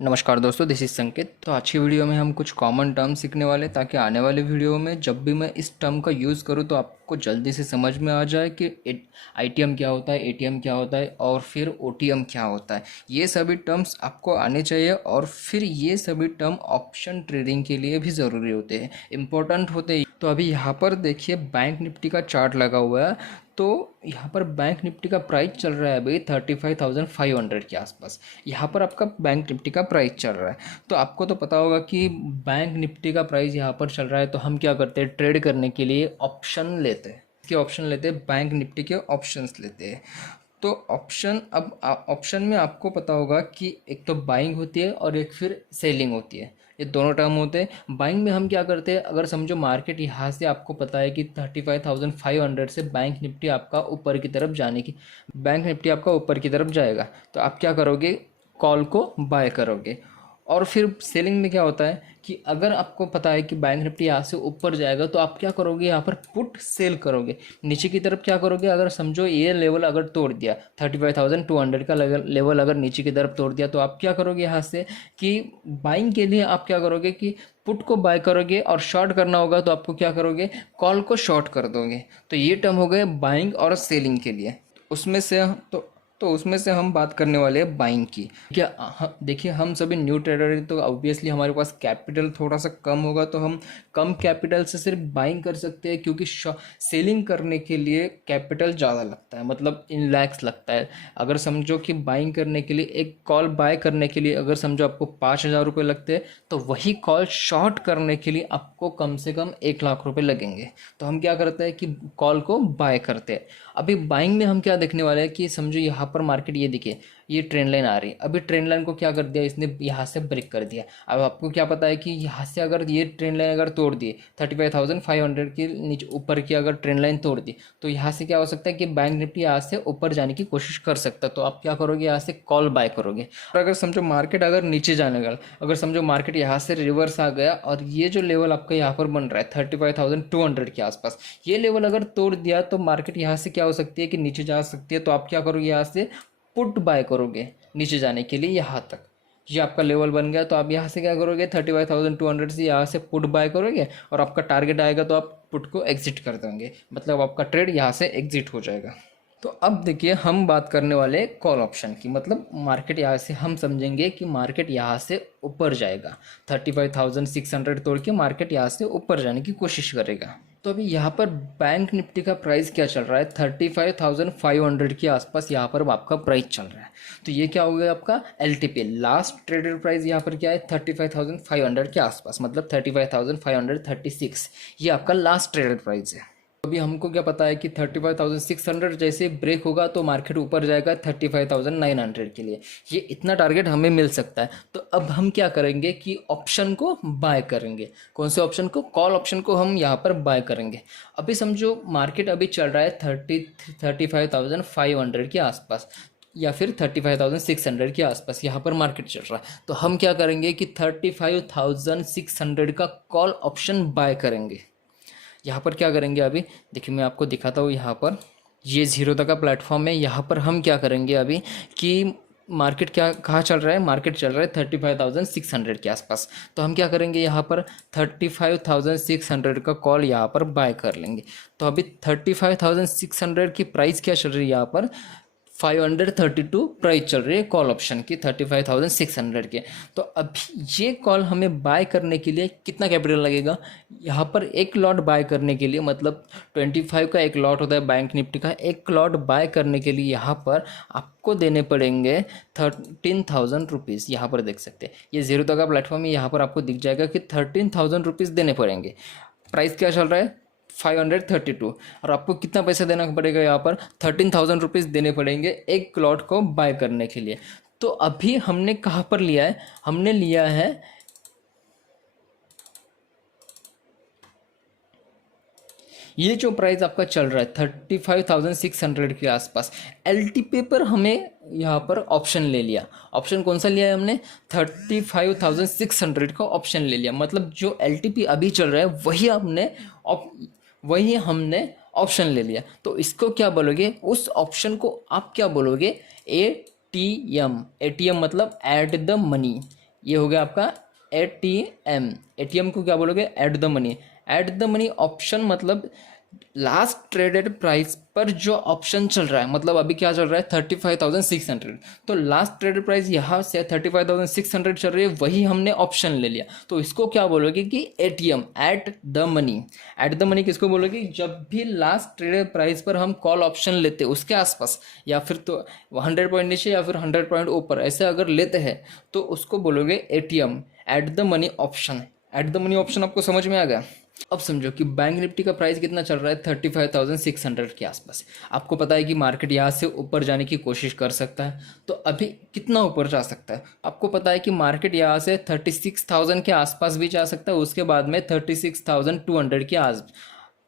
नमस्कार दोस्तों, this is संकेत। तो आज की वीडियो में हम कुछ कॉमन टर्म सीखने वाले ताकि आने वाले वीडियो में जब भी मैं इस टर्म का यूज़ करूँ तो आपको जल्दी से समझ में आ जाए कि आईटीएम क्या होता है, एटीएम क्या होता है और फिर ओटीएम क्या होता है। ये सभी टर्म्स आपको आने चाहिए और फिर ये सभी टर्म ऑप्शन ट्रेडिंग के लिए भी ज़रूरी होते हैं, इम्पोर्टेंट होते हैं। तो अभी यहाँ पर देखिए बैंक निफ्टी का चार्ट लगा हुआ है। तो यहाँ पर बैंक निफ्टी का प्राइस चल रहा है अभी 35,500 के आसपास। यहाँ पर आपका बैंक निफ्टी का प्राइस चल रहा है। तो आपको तो पता होगा कि बैंक निफ्टी का प्राइस यहाँ पर चल रहा है, तो हम क्या करते हैं, ट्रेड करने के लिए ऑप्शन लेते हैं। इसके ऑप्शन लेते हैं, बैंक निफ्टी के ऑप्शंस लेते हैं। तो ऑप्शन, अब ऑप्शन में आपको पता होगा कि एक तो बाइंग होती है और एक फिर सेलिंग होती है। ये दोनों टर्म होते हैं। बाइंग में हम क्या करते हैं, अगर समझो मार्केट यहाँ से आपको पता है कि 35,500 से बैंक निफ्टी आपका ऊपर की तरफ जाएगा, तो आप क्या करोगे, कॉल को बाय करोगे। और फिर सेलिंग में क्या होता है कि अगर आपको पता है कि बैंक निफ्टी यहाँ से ऊपर जाएगा तो आप क्या करोगे, यहाँ पर पुट सेल करोगे। नीचे की तरफ क्या करोगे, अगर समझो ये लेवल अगर तोड़ दिया 35,200 का लेवल अगर नीचे की तरफ तोड़ दिया, तो आप क्या करोगे यहाँ से कि बाइंग के लिए आप क्या करोगे कि पुट को बाय करोगे, और शॉर्ट करना होगा तो आपको क्या करोगे, कॉल को शॉर्ट कर दोगे। तो ये टर्म हो गए बाइंग और सेलिंग के लिए। उसमें से तो उसमें से हम बात करने वाले हैं बाइंग की। क्या देखिए, हम सभी न्यू ट्रेडर हैं, तो ऑब्वियसली हमारे पास कैपिटल थोड़ा सा कम होगा, तो हम कम कैपिटल से सिर्फ बाइंग कर सकते हैं, क्योंकि सेलिंग करने के लिए कैपिटल ज़्यादा लगता है, मतलब इन लैक्स लगता है। अगर समझो कि बाइंग करने के लिए, एक कॉल बाय करने के लिए अगर समझो आपको 5,000 रुपये लगते हैं, तो वही कॉल शॉर्ट करने के लिए आपको कम से कम 1,00,000 रुपये लगेंगे। तो हम क्या करते हैं कि कॉल को बाय करते हैं। अभी बाइंग में हम क्या देखने वाले हैं कि समझो यहाँ पर मार्केट ये दिखे, ये ट्रेंड लाइन आ रही है। अभी ट्रेंड लाइन को क्या कर दिया, इसने यहाँ से ब्रेक कर दिया। अब आपको क्या पता है कि यहाँ से अगर ये ट्रेंड लाइन अगर तोड़ दिए 35,500 के नीचे ऊपर की अगर ट्रेंड लाइन तोड़ दी, तो यहाँ से क्या हो सकता है कि बैंक निफ्टी यहाँ से ऊपर जाने की कोशिश कर सकता है। तो आप क्या करोगे, यहाँ से कॉल बाय करोगे। और अगर समझो मार्केट अगर नीचे जाने का, अगर समझो मार्केट यहाँ से रिवर्स आ गया और ये जो लेवल आपका यहाँ पर बन रहा है 35,200 के आसपास, ये लेवल अगर तोड़ दिया तो मार्केट यहाँ से क्या हो सकती है कि नीचे जा सकती है। तो आप क्या करोगे, यहाँ से पुट बाय करोगे नीचे जाने के लिए। यहाँ तक ये आपका लेवल बन गया, तो आप यहाँ से क्या करोगे, 35,200 से यहाँ से पुट बाय करोगे, और आपका टारगेट आएगा तो आप पुट को एग्जिट कर देंगे, मतलब आपका ट्रेड यहाँ से एग्जिट हो जाएगा। तो अब देखिए, हम बात करने वाले कॉल ऑप्शन की, मतलब मार्केट यहाँ से हम समझेंगे कि मार्केट यहाँ से ऊपर जाएगा, 35,600 तोड़ के मार्केट यहाँ से ऊपर जाने की कोशिश करेगा। तो अभी यहाँ पर बैंक निफ्टी का प्राइस क्या चल रहा है, 35,500 के आसपास यहाँ पर आपका प्राइस चल रहा है। तो ये क्या हो गया आपका LTP, लास्ट ट्रेडेड प्राइस यहाँ पर क्या है, 35,500 के आसपास, मतलब 35,536, ये आपका लास्ट ट्रेडेड प्राइस है। अभी हमको क्या पता है कि 35,600 जैसे ब्रेक होगा तो मार्केट ऊपर जाएगा 35,900 के लिए। ये इतना टारगेट हमें मिल सकता है। तो अब हम क्या करेंगे कि ऑप्शन को बाय करेंगे। कौन से ऑप्शन को, कॉल ऑप्शन को हम यहाँ पर बाय करेंगे। अभी समझो मार्केट अभी चल रहा है 35,500 के आसपास, या फिर 35,600 के आसपास यहाँ पर मार्केट चल रहा है। तो हम क्या करेंगे कि 35,600 का कॉल ऑप्शन बाय करेंगे। यहाँ पर क्या करेंगे, अभी देखिए मैं आपको दिखाता हूँ। यहाँ पर ये जीरो तक का प्लेटफॉर्म है। यहाँ पर हम क्या करेंगे अभी कि मार्केट क्या कहाँ चल रहा है, मार्केट चल रहा है 35,600 के आसपास। तो हम क्या करेंगे, यहाँ पर 35,600 का कॉल यहाँ पर बाय कर लेंगे। तो अभी 35,600 की प्राइस क्या चल रही है, यहाँ पर 532 प्राइस चल रही है कॉल ऑप्शन की 35,600 के। तो अभी ये कॉल हमें बाय करने के लिए कितना कैपिटल लगेगा, यहाँ पर एक लॉट बाय करने के लिए, मतलब 25 का एक लॉट होता है बैंक निफ्टी का, एक लॉट बाय करने के लिए यहाँ पर आपको देने पड़ेंगे 13,000 रुपीज़। यहाँ पर देख सकते हैं ये जीरो तक का प्लेटफॉर्म है, यहाँ पर आपको दिख जाएगा कि 13,000 रुपीज़ देने पड़ेंगे। प्राइस क्या चल रहा है, 532, और आपको कितना पैसा देना पड़ेगा, यहाँ पर 13,000 रुपीज़ देने पड़ेंगे एक लॉट को बाय करने के लिए। तो अभी हमने कहाँ पर लिया है, हमने लिया है ये जो प्राइस आपका चल रहा है 35,600 के आसपास, LTP पर हमें यहाँ पर ऑप्शन ले लिया। ऑप्शन कौन सा लिया है हमने, 35,600 का ऑप्शन ले लिया। मतलब जो LTP अभी चल रहा है वही हमने ऑप्शन ले लिया। तो इसको क्या बोलोगे, उस ऑप्शन को आप क्या बोलोगे, ATM। ATM मतलब ऐट द मनी। ये हो गया आपका एटीएम। एटीएम को क्या बोलोगे? At the money. At the money option मतलब लास्ट ट्रेडेड प्राइस पर जो ऑप्शन चल रहा है, मतलब अभी क्या चल रहा है 35,600, तो लास्ट ट्रेडेड प्राइस यहाँ से 35,600 चल रही है, वही हमने ऑप्शन ले लिया, तो इसको क्या बोलोगे कि ATM, at the money. At the money किसको बोलोगे? जब भी लास्ट ट्रेडेड प्राइस पर हम कॉल ऑप्शन लेते हैं उसके आसपास, या फिर तो 100 पॉइंट नीचे या फिर 100 पॉइंट ऊपर, ऐसे अगर लेते हैं तो उसको बोलोगे ATM, at the money option. At the money option आपको समझ में आ गया? अब समझो कि बैंक निफ्टी का प्राइस कितना चल रहा है 35,600 के आसपास। आपको पता है कि मार्केट यहाँ से ऊपर जाने की कोशिश कर सकता है, तो अभी कितना ऊपर जा सकता है? आपको पता है कि मार्केट यहाँ से 36,000 के आसपास भी जा सकता है, उसके बाद में 36,200 के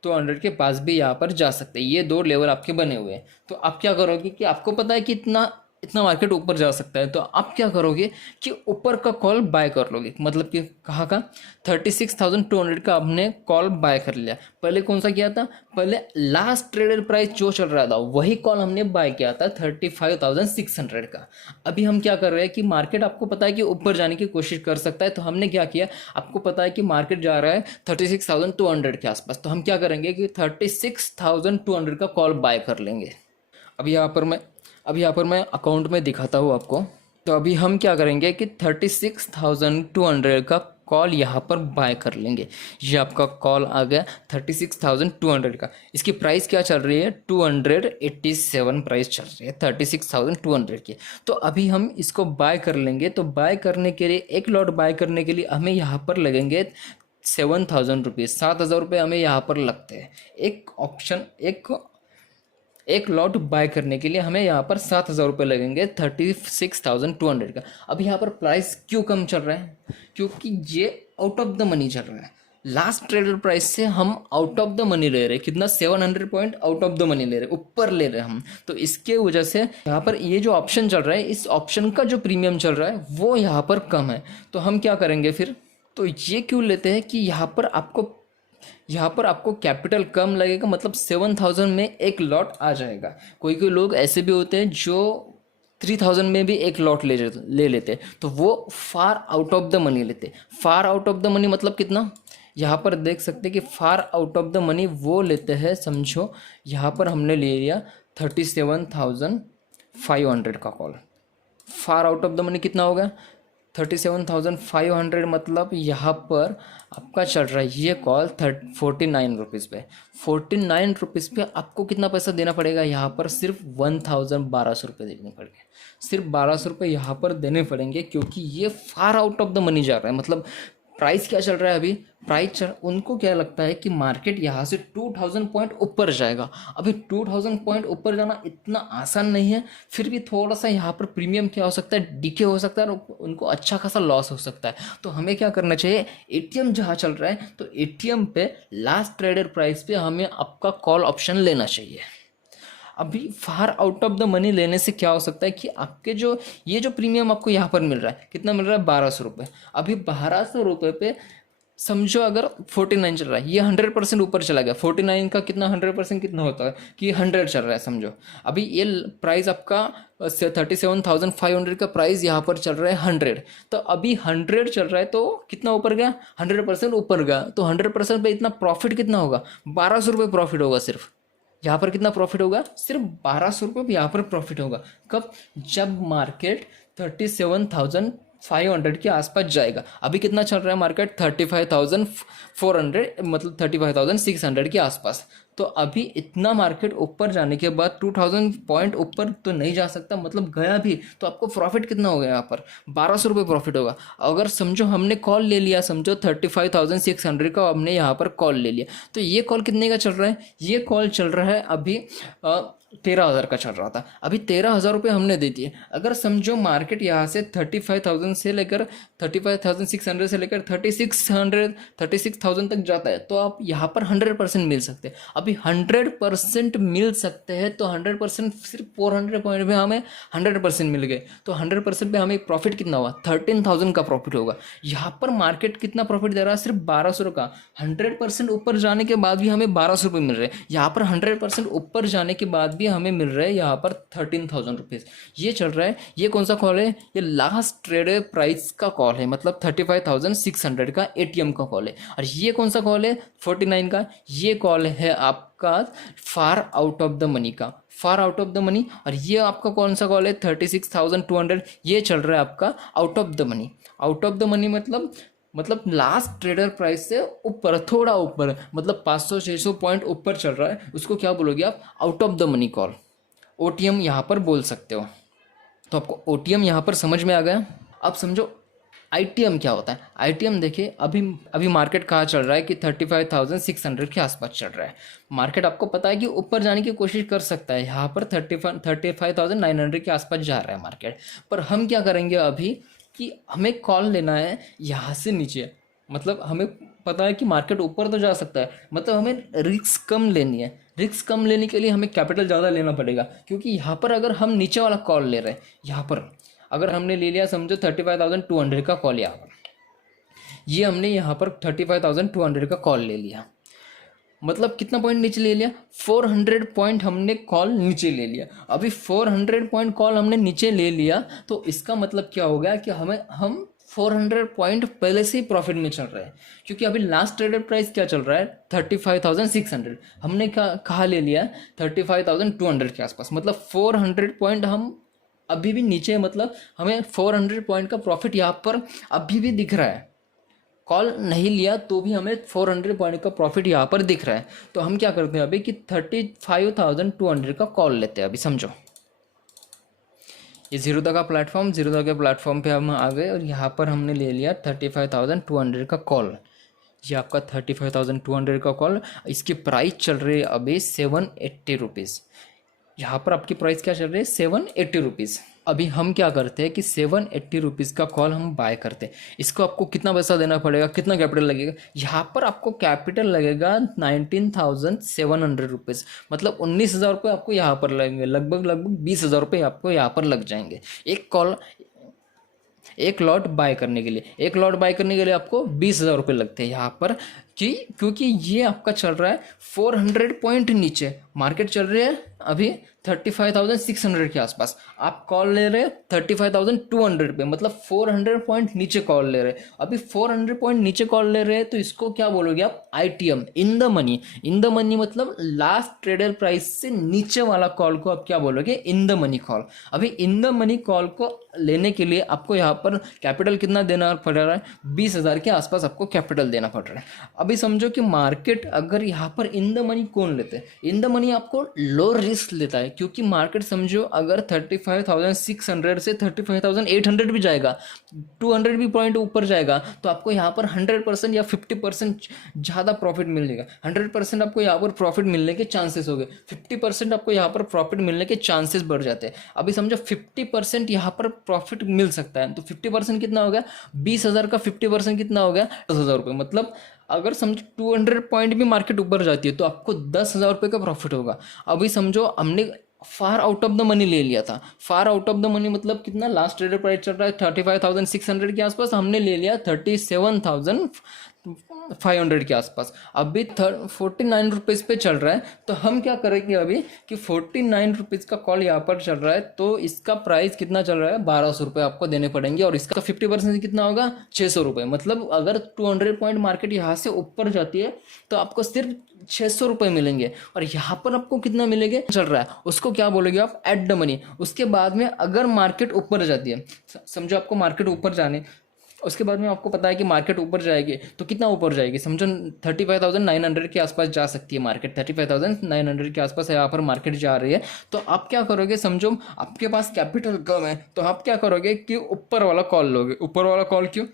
200 के पास भी यहाँ पर जा सकते हैं। ये दो लेवल आपके बने हुए हैं। तो आप क्या करोगे कि आपको पता है कि इतना इतना मार्केट ऊपर जा सकता है, तो आप क्या करोगे कि ऊपर का कॉल बाय कर लोगे। मतलब कि कहाँ का? 36,200 का आपने कॉल बाय कर लिया। पहले कौन सा किया था? पहले लास्ट ट्रेडेड प्राइस जो चल रहा था वही कॉल हमने बाय किया था 35,600 का। अभी हम क्या कर रहे हैं कि मार्केट आपको पता है कि ऊपर जाने की कोशिश कर सकता है, तो हमने क्या किया, आपको पता है कि मार्केट जा रहा है 36,200 के आसपास, तो हम क्या करेंगे कि 36,200 का कॉल बाय कर लेंगे। अभी यहाँ पर मैं अकाउंट में दिखाता हूँ आपको। तो अभी हम क्या करेंगे कि 36,200 का कॉल यहाँ पर बाय कर लेंगे। ये आपका कॉल आ गया 36,200 का। इसकी प्राइस क्या चल रही है? 287 प्राइस चल रही है 36,200 की। तो अभी हम इसको बाय कर लेंगे। तो बाय करने के लिए, एक लॉट बाय करने के लिए हमें यहाँ पर लगेंगे 7,000 रुपीज़, 7,000 रुपये हमें यहाँ पर लगते हैं। एक लॉट बाय करने के लिए हमें यहाँ पर 7,000 रुपये लगेंगे 36,200 का। अब यहाँ पर प्राइस क्यों कम चल रहा है? क्योंकि ये आउट ऑफ द मनी चल रहा है। लास्ट ट्रेडेड प्राइस से हम आउट ऑफ द मनी ले रहे हैं। कितना? 700 point out of the money ले रहे हैं, ऊपर ले रहे हैं हम। तो इसके वजह से यहाँ पर ये जो ऑप्शन चल रहा है, इस ऑप्शन का जो प्रीमियम चल रहा है वो यहाँ पर कम है। तो हम क्या करेंगे फिर? तो ये क्यों लेते हैं कि यहाँ पर आपको कैपिटल कम लगेगा, मतलब 7,000 में एक लॉट आ जाएगा। कोई कोई लोग ऐसे भी होते हैं जो 3,000 में भी एक लॉट ले लेते हैं, तो वो far out of the money लेते। Far out of the money मतलब कितना? यहाँ पर देख सकते हैं कि far out of the money वो लेते हैं। समझो यहाँ पर हमने ले लिया 37,500 का call. Far out of the money कितना हो गया? 37,500, मतलब यहाँ पर आपका चल रहा है ये कॉल 49 रुपीज़ पे। 49 रुपीज़ पे आपको कितना पैसा देना पड़ेगा? यहाँ पर सिर्फ 1,1200 रुपये देने पड़ेंगे। सिर्फ 1,200 रुपये यहाँ पर देने पड़ेंगे, क्योंकि ये फार आउट ऑफ द मनी जा रहा है। मतलब प्राइस क्या चल रहा है अभी? उनको क्या लगता है कि मार्केट यहाँ से 2,000 पॉइंट ऊपर जाएगा। अभी 2,000 पॉइंट ऊपर जाना इतना आसान नहीं है। फिर भी थोड़ा सा यहाँ पर प्रीमियम क्या हो सकता है, डीके हो सकता है, और उनको अच्छा खासा लॉस हो सकता है। तो हमें क्या करना चाहिए? एटीएम जहाँ चल रहा है, तो एटीएम पे लास्ट ट्रेडेड प्राइस पे हमें आपका कॉल ऑप्शन लेना चाहिए। अभी फार आउट ऑफ द मनी लेने से क्या हो सकता है कि आपके ये जो प्रीमियम आपको यहाँ पर मिल रहा है, कितना मिल रहा है? 1,200 रुपये। अभी 1,200 रुपये पे समझो अगर 49 चल रहा है, ये 100% ऊपर चला गया। 49 का कितना 100% कितना होता है कि 100 चल रहा है समझो। अभी ये प्राइस आपका 37,500 का प्राइस यहाँ पर चल रहा है 100। तो अभी 100 चल रहा है, तो कितना ऊपर गया? 100% ऊपर गया। तो 100% पे इतना प्रॉफिट कितना होगा? 1,200 रुपये प्रॉफिट होगा सिर्फ। यहाँ पर कितना प्रॉफिट होगा? सिर्फ 1,200 रुपये यहाँ पर प्रॉफिट होगा। कब? जब मार्केट 37,500 के आसपास जाएगा। अभी कितना चल रहा है मार्केट? 35,400, मतलब 35,600 के आसपास। तो अभी इतना मार्केट ऊपर जाने के बाद 2,000 पॉइंट ऊपर तो नहीं जा सकता, मतलब गया भी, तो आपको प्रॉफिट कितना होगा? यहाँ पर 1,200 रुपये प्रॉफिट होगा। अगर समझो हमने कॉल ले लिया, समझो 35,600 का हमने यहाँ पर कॉल ले लिया, तो ये कॉल कितने का चल रहा है? ये कॉल चल रहा है अभी 13,000 का चल रहा था। अभी 13,000 रुपये हमने दे दिए। अगर समझो मार्केट यहाँ से 35,000 से लेकर 35,600 से लेकर 36,000 तक जाता है, तो आप यहाँ पर 100% मिल सकते हैं। अभी 100% मिल सकते हैं, तो 100% सिर्फ 400 पॉइंट में हमें 100% मिल गए। तो 100% पे हमें प्रॉफिट कितना हुआ? 13,000 का प्रॉफिट होगा। यहाँ पर मार्केट कितना प्रॉफिट दे रहा है? सिर्फ 1,200 का। 100% ऊपर जाने के बाद भी हमें 1,200 रुपये मिल रहे हैं। यहाँ पर 100% ऊपर जाने के बाद भी हमें मिल रहा है यहाँ पर 13,000 रुपीज़। ये चल रहा है, ये कौन सा कॉल है, ये लास्ट ट्रेडेड प्राइस का कॉल है, मतलब 35,600 का एटीएम का कॉल है। और ये कौन सा कॉल है, 49 का, ये कॉल है आपका far out of the money का, far out of the money. और ये आपका कौन सा कॉल है, 36,200, ये चल रहा है आपका out of the money. Out of the money मतलब लास्ट ट्रेडर प्राइस से ऊपर, थोड़ा ऊपर, मतलब 500-600 पॉइंट ऊपर चल रहा है, उसको क्या बोलोगे आप, out of the money call, OTM यहाँ पर बोल सकते हो। तो आपको ओटीएम यहाँ पर समझ में आ गया। अब समझो आईटीएम क्या होता है। आईटीएम देखिए, अभी मार्केट कहाँ चल रहा है कि 35,600 के आसपास चल रहा है। मार्केट आपको पता है कि ऊपर जाने की कोशिश कर सकता है, यहाँ पर 35,900 के आसपास जा रहा है मार्केट। पर हम क्या करेंगे अभी कि हमें कॉल लेना है यहाँ से नीचे, मतलब हमें पता है कि मार्केट ऊपर तो जा सकता है, मतलब हमें रिस्क कम लेनी है। रिस्क कम लेने के लिए हमें कैपिटल ज़्यादा लेना पड़ेगा, क्योंकि यहाँ पर अगर हम नीचे वाला कॉल ले रहे हैं, यहाँ पर अगर हमने ले लिया समझो 35,200 का कॉल, यहाँ पर ये हमने यहाँ पर 35,200 का कॉल ले लिया, मतलब कितना पॉइंट नीचे ले लिया, 400 पॉइंट हमने कॉल नीचे ले लिया। अभी 400 पॉइंट कॉल हमने नीचे ले लिया, तो इसका मतलब क्या हो गया कि हम 400 पॉइंट पहले से ही प्रॉफिट में चल रहे हैं, क्योंकि अभी लास्ट ट्रेडेड प्राइस क्या चल रहा है, 35,600, हमने कहाँ ले लिया, 35,200 के आसपास, मतलब 400 पॉइंट हम अभी भी नीचे, मतलब हमें 400 पॉइंट का प्रॉफिट यहाँ पर अभी भी दिख रहा है। कॉल नहीं लिया तो भी हमें 400 पॉइंट का प्रॉफिट यहाँ पर दिख रहा है। तो हम क्या करते हैं अभी कि 35,200 का कॉल लेते हैं। अभी समझो ये जीरोधा का प्लेटफॉर्म, जीरोधा के प्लेटफॉर्म पे हम आ गए और यहाँ पर हमने ले लिया 35,200 का कॉल। ये आपका 35,200 का कॉल, इसकी प्राइस चल रही है अभी 780 रुपीज़। यहाँ पर आपकी प्राइस क्या चल रही है, 780 रुपीज़। अभी हम क्या करते हैं कि 780 रुपीज़ का कॉल हम बाय करते हैं। इसको आपको कितना पैसा देना पड़ेगा, कितना कैपिटल लगेगा, यहाँ पर आपको कैपिटल लगेगा 19,700 रुपीज़, मतलब 19,000 रुपये आपको यहाँ पर लगेंगे, लगभग 20,000 रुपये आपको यहाँ पर लग जाएंगे एक लॉट बाय करने के लिए। एक लॉट बाय करने के लिए आपको 20,000 रुपये लगते हैं यहाँ पर, क्योंकि ये आपका चल रहा है 400 पॉइंट नीचे, मार्केट चल रही है अभी 35,600 के आसपास, आप कॉल ले रहे हैं 35,200 पे, मतलब 400 पॉइंट नीचे कॉल ले रहे हैं। अभी 400 पॉइंट नीचे कॉल ले रहे हैं, तो इसको क्या बोलोगे आप, ITM, in the money. In the money मतलब लास्ट ट्रेडर प्राइस से नीचे वाला कॉल को आप क्या बोलोगे, इन द मनी कॉल। अभी इन द मनी कॉल को लेने के लिए आपको यहाँ पर कैपिटल कितना देना पड़ रहा है, 20,000 के आसपास आपको कैपिटल देना पड़ रहा है। अभी समझो कि मार्केट अगर यहाँ पर इन द मनी कौन लेते हैं, इन द मनी आपको लो रिस्क लेता है, क्योंकि मार्केट समझो अगर 35,600 से 35,800 भी जाएगा, 200 भी पॉइंट ऊपर जाएगा, तो आपको यहाँ पर 100% या 50% ज़्यादा प्रॉफिट मिलेगा। 100% आपको यहाँ पर प्रॉफिट मिलने के चांसेस हो गए, 50% आपको यहाँ पर प्रॉफिट मिलने के चांसेस बढ़ जाते हैं। अभी समझो 50% यहाँ पर प्रॉफिट मिल सकता है, तो 50% कितना हो गया, 20,000 का 50% कितना हो गया, 10,000 रुपये। मतलब अगर समझो 200 पॉइंट भी मार्केट ऊपर जाती है तो आपको 10,000 रुपये का प्रॉफिट होगा। अभी समझो हमने फार आउट ऑफ द मनी ले लिया था। फार आउट ऑफ द मनी मतलब कितना, लास्ट ट्रेडर प्राइस चल रहा है 35,600 के आसपास, हमने ले लिया 37,500 के आसपास, अभी 49 रुपीज़ पे चल रहा है। तो हम क्या करेंगे अभी कि 49 रुपीज़ का कॉल यहाँ पर चल रहा है, तो इसका प्राइस कितना चल रहा है, 1,200 रुपये आपको देने पड़ेंगे, और इसका 50% कितना होगा, 600 रुपये। मतलब अगर 200 पॉइंट मार्केट यहाँ से ऊपर जाती है तो आपको सिर्फ 600 रुपये मिलेंगे, और यहाँ पर आपको कितना मिलेंगे चल रहा है, उसको क्या बोलोगे आप, एट द मनी। उसके बाद में अगर मार्केट ऊपर जाती है, समझो आपको मार्केट ऊपर जाने, उसके बाद में आपको पता है कि मार्केट ऊपर जाएगी, तो कितना ऊपर जाएगी, समझो 35,900 के आसपास जा सकती है मार्केट, 35,900 के आसपास यहाँ पर मार्केट जा रही है। तो आप क्या करोगे, समझो आपके पास कैपिटल कम है, तो आप क्या करोगे कि ऊपर वाला कॉल लोगे। ऊपर वाला कॉल क्यों,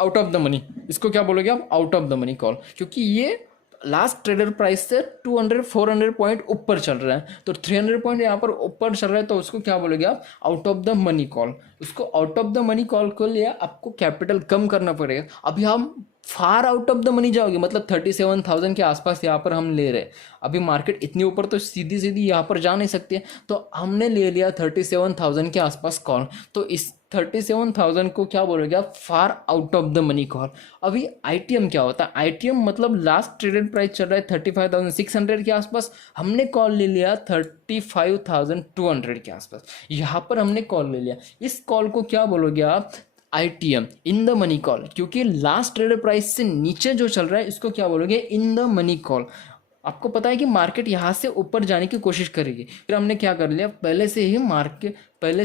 आउट ऑफ द मनी, इसको क्या बोलोगे आप, out of the money call, क्योंकि ये लास्ट ट्रेडर प्राइस से 400 पॉइंट ऊपर चल रहा है, तो 300 पॉइंट यहाँ पर ऊपर चल रहा है, तो उसको क्या बोलोगे आप, out of the money call. उसको out of the money call को लिए आपको कैपिटल कम करना पड़ेगा। अभी हम far out of the money जाओगे, मतलब 37,000 के आसपास यहाँ पर हम ले रहे हैं। अभी मार्केट इतनी ऊपर तो सीधी सीधी यहाँ पर जा नहीं सकती है, तो हमने ले लिया 37,000 के आसपास कॉल। तो इस 37,000 को क्या बोलोगे आप, फार out of the money call. अभी आईटीएम क्या होता है, आईटीएम मतलब लास्ट ट्रेडेड प्राइस चल रहा है 35,600 के आसपास, हमने कॉल ले लिया 35,200 के आसपास, यहाँ पर हमने कॉल ले लिया। इस कॉल को क्या बोलोगे आप, ITM, in the money call, क्योंकि लास्ट ट्रेडेड प्राइस से नीचे जो चल रहा है इसको क्या बोलोगे, इन द मनी कॉल। आपको पता है कि मार्केट यहाँ से ऊपर जाने की कोशिश करेगी, फिर हमने क्या कर लिया, पहले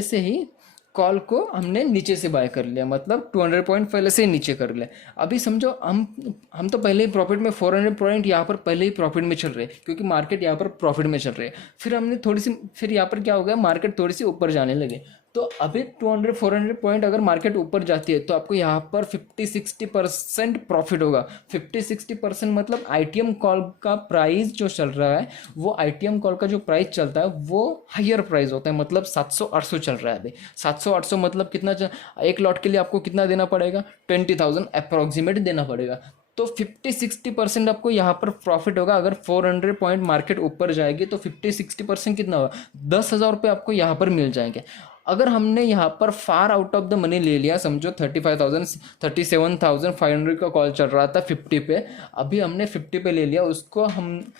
से ही कॉल को हमने नीचे से बाय कर लिया, मतलब 200 पॉइंट पहले से नीचे कर लिया। अभी समझो हम तो पहले ही प्रॉफिट में 400 पॉइंट यहाँ पर पहले ही प्रॉफिट में चल रहे हैं, क्योंकि मार्केट यहाँ पर प्रॉफिट में चल रही है। फिर हमने फिर यहाँ पर क्या हो गया, मार्केट थोड़ी सी ऊपर जाने लगे। तो अभी 200-400 पॉइंट अगर मार्केट ऊपर जाती है तो आपको यहाँ पर 50-60% प्रॉफिट होगा। 50-60% मतलब आईटीएम कॉल का प्राइस जो चल रहा है, वो आईटीएम कॉल का जो प्राइस चलता है वो हायर प्राइस होता है, मतलब 700-800 चल रहा है अभी। 700-800 मतलब कितना एक लॉट के लिए आपको कितना देना पड़ेगा, 20,000 अप्रॉक्सीमेट देना पड़ेगा। तो 50-60% आपको यहाँ पर प्रॉफिट होगा। अगर 400 पॉइंट मार्केट ऊपर जाएगी तो 50-60% कितना होगा, 10,000 रुपये आपको यहाँ पर मिल जाएंगे। अगर हमने यहाँ पर फार आउट ऑफ द मनी ले लिया, समझो 37,500 का कॉल चल रहा था 50 पे, अभी हमने 50 पे ले लिया, उसको हम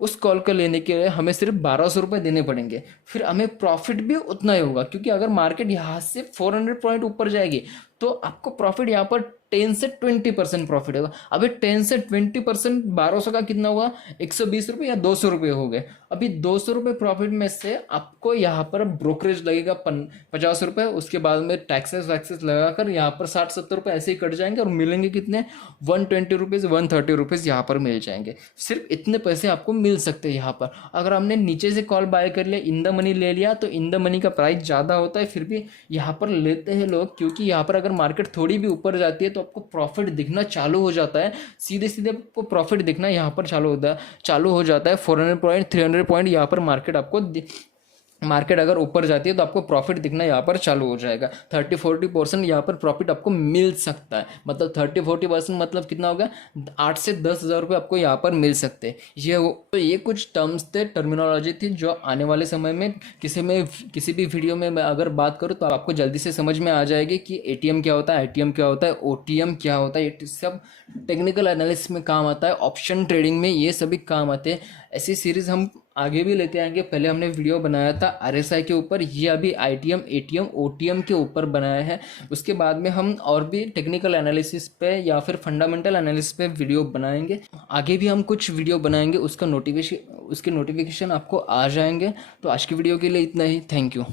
उस कॉल को लेने के लिए हमें सिर्फ 1,200 रुपये देने पड़ेंगे, फिर हमें प्रॉफिट भी उतना ही होगा। क्योंकि अगर मार्केट यहाँ से 400 पॉइंट ऊपर जाएगी तो आपको प्रॉफिट यहाँ पर 10 से 20% प्रॉफिट होगा। अभी 10 से 20% 1,200 का कितना हुआ, 120 रुपये या 200 रुपये हो गए। अभी 200 रुपये प्रॉफिट में से आपको यहाँ पर ब्रोकरेज लगेगा 50 रुपये, उसके बाद में टैक्सेस वैक्सेस लगाकर यहाँ पर 60-70 रुपये ऐसे ही कट जाएंगे और मिलेंगे कितने, 120 रुपीज़ 130 रुपीज़ यहाँ पर मिल जाएंगे। सिर्फ इतने पैसे आपको मिल सकते हैं यहाँ पर। अगर हमने नीचे से कॉल बाय कर लिया, इन द मनी ले लिया, तो इन द मनी का प्राइस ज़्यादा होता है, फिर भी यहाँ पर लेते हैं लोग, क्योंकि यहाँ पर अगर मार्केट थोड़ी भी ऊपर जाती है तो आपको प्रॉफिट दिखना चालू हो जाता है। सीधे सीधे आपको प्रॉफिट दिखना यहाँ पर चालू हो जाता है। 400 पॉइंट 300 पॉइंट यहाँ पर मार्केट अगर ऊपर जाती है तो आपको प्रॉफिट दिखना यहाँ पर चालू हो जाएगा। 30-40% यहाँ पर प्रॉफिट आपको मिल सकता है, मतलब 30-40% मतलब कितना होगा, 8 से 10,000 रुपये आपको यहाँ पर मिल सकते हैं। तो ये कुछ टर्म्स थे, टर्मिनोलॉजी थी, जो आने वाले समय में किसी भी वीडियो में मैं अगर बात करूँ तो आपको जल्दी से समझ में आ जाएगी कि एटीएम क्या होता है, आईटीएम क्या होता है, ओटीएम क्या होता है। ये सब टेक्निकल एनालिसिस में काम आता है, ऑप्शन ट्रेडिंग में ये सभी काम आते हैं। ऐसी सीरीज़ हम आगे भी लेते आएंगे। पहले हमने वीडियो बनाया था आरएसआई के ऊपर, ये अभी आईटीएम, एटीएम, ओटीएम के ऊपर बनाया है। उसके बाद में हम और भी टेक्निकल एनालिसिस पे या फिर फंडामेंटल एनालिसिस पे वीडियो बनाएंगे। आगे भी हम कुछ वीडियो बनाएंगे, उसके नोटिफिकेशन आपको आ जाएंगे। तो आज की वीडियो के लिए इतना ही, थैंक यू।